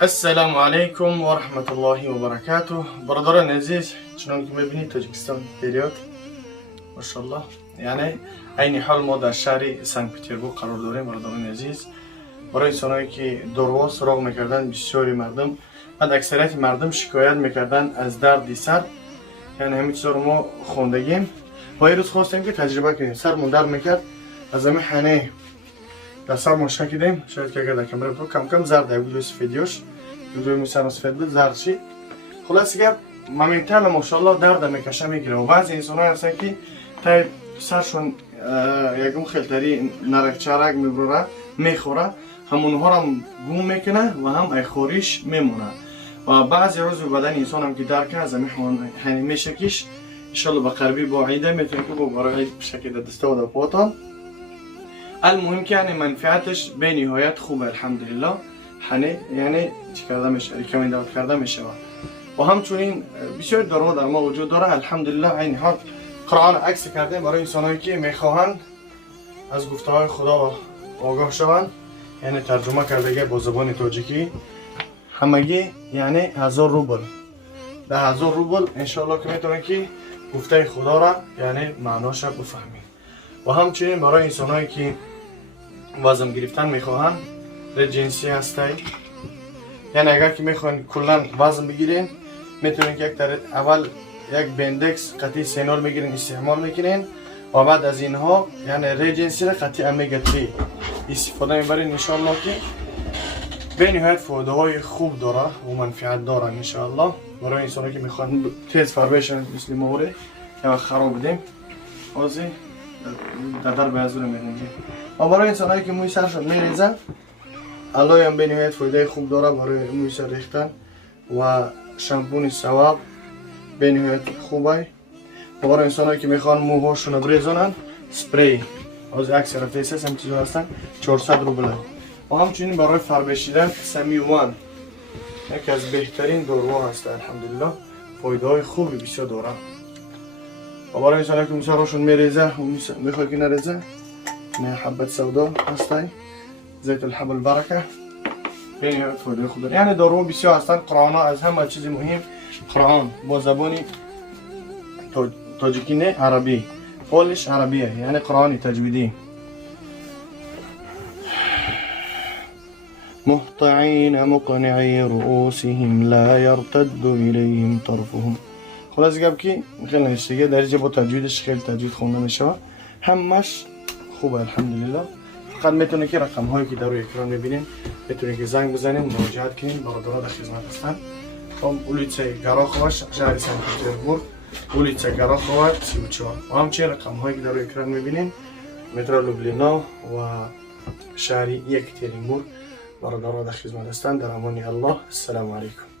السلام علیکم و رحمت الله و برکاته. برادران عزیز، چنان که میبینید تاجیکستان پیریاد ماشاءالله، یعنی عین حال ما در شهر سنت پترزبورگ قرار داریم. برادران عزیز، برای انسانایی که دارو سراغ میکردن بسیاری مردم، بعد اکثریت مردم شکایت میکردن از درد سر، یعنی همین چیزا رو ما خوندگیم و این روز خواستیم که تجربه کنیم. سرمون درد میکرد، از همین حنه در سرمون شکیدیم. شاید که اگر در کامera تو کم کم زرد ویدیو سفیدیوش ویدیو میسرم سفید بود زرد شی. خلاص که ممیتال ماشاءالله درد میکشه میگیره و بعضی انسان‌ها هستن که تا سرشون یکم خلطری نرک چرک میبره میخوره، همونها رو هم گم میکنه و هم ایخوریش میمونه و بعضی روز بدن انسان هم که درک از همین میشکیش. انشالله به قربی با عیده میتونی که با برای شکل دسته و پاتان. المهم که یعنی منفعتش به نهایت خوبه الحمدلله. یعنی چی کرده میشه، ریکامندات کرده میشه و همچنین بسیار دارو در ما وجود داره الحمدلله. عین حال قرآن عکس کردیم برای انسانایی که میخواهند از گفته های خدا آگاه شوند، یعنی ترجمه کرده با زبان تاجیکی. همگی یعنی 1000 روبل، ده 1000 روبل انشالله که میتونید که گفته خدا را یعنی معناش بفهمید. و همچنین برای انسانایی که وزن گرفتن میخواهند، جنسی هستی، یعنی اگر که میخواین کلا وزن بگیرین میتونین که اول یک بندکس قطعی سینول میگیرین استعمال میکنین و بعد از اینها یعنی ری جنسی را قطعی امیگا 3 استفاده میبرین. انشالله که به نهایت فایده های خوب داره و منفعت داره انشالله. برای انسانی که میخوان تیز فربشن مثل موره یا خراب بدیم آزی در به ازور میریم و برای انسانایی که موی سرشون میریزن الان هم به نهایت فایده خوب داره برای موی سر ریختن و شامپونی ثواب به نهایت خوبه. و برای انسانایی که میخوان موهاشون بریزونن سپری از عکس رفتیسه هم چیزا هستن 400 روبل. و همچنین برای فربشیدن سمیوان یکی از بهترین داروها هست الحمدلله، فایده های خوبی بسیار داره. و برای انسانایی که موسراشون میریزه و میخواد که نریزه، نه حبت سودا هسته زیت الحب البرکه بین فایده خوب داره. یعنی دارو بسیار هستن. قرآن ها از همه چیز مهم، قرآن با زبانی تاجیکی نه عربی، فولش عربیه یعنی قرآنی تجویدی. مهطعین مقنعی رؤوسهم لا يرتد الیهم طرفهم. خلاص گفت که خیلی نشتگه درجه با تجویدش خیلی تجوید خونده میشه، همش خوبه الحمدلله. فقط میتونه که رقم هایی که در روی اکران میبینین میتونه که زنگ بزنین مراجعت کنین. برادرها در خدمت هستن. اولیتسه گراخوه شهر سنت پترزبورگ، اولیتسه گراخوه 34 و همچنین رقم هایی که در روی اکران میبینین مترو لوبلینا و شهر یکترینبورگ. برادرها در خدمت هستن. در امان الله. السلام علیکم.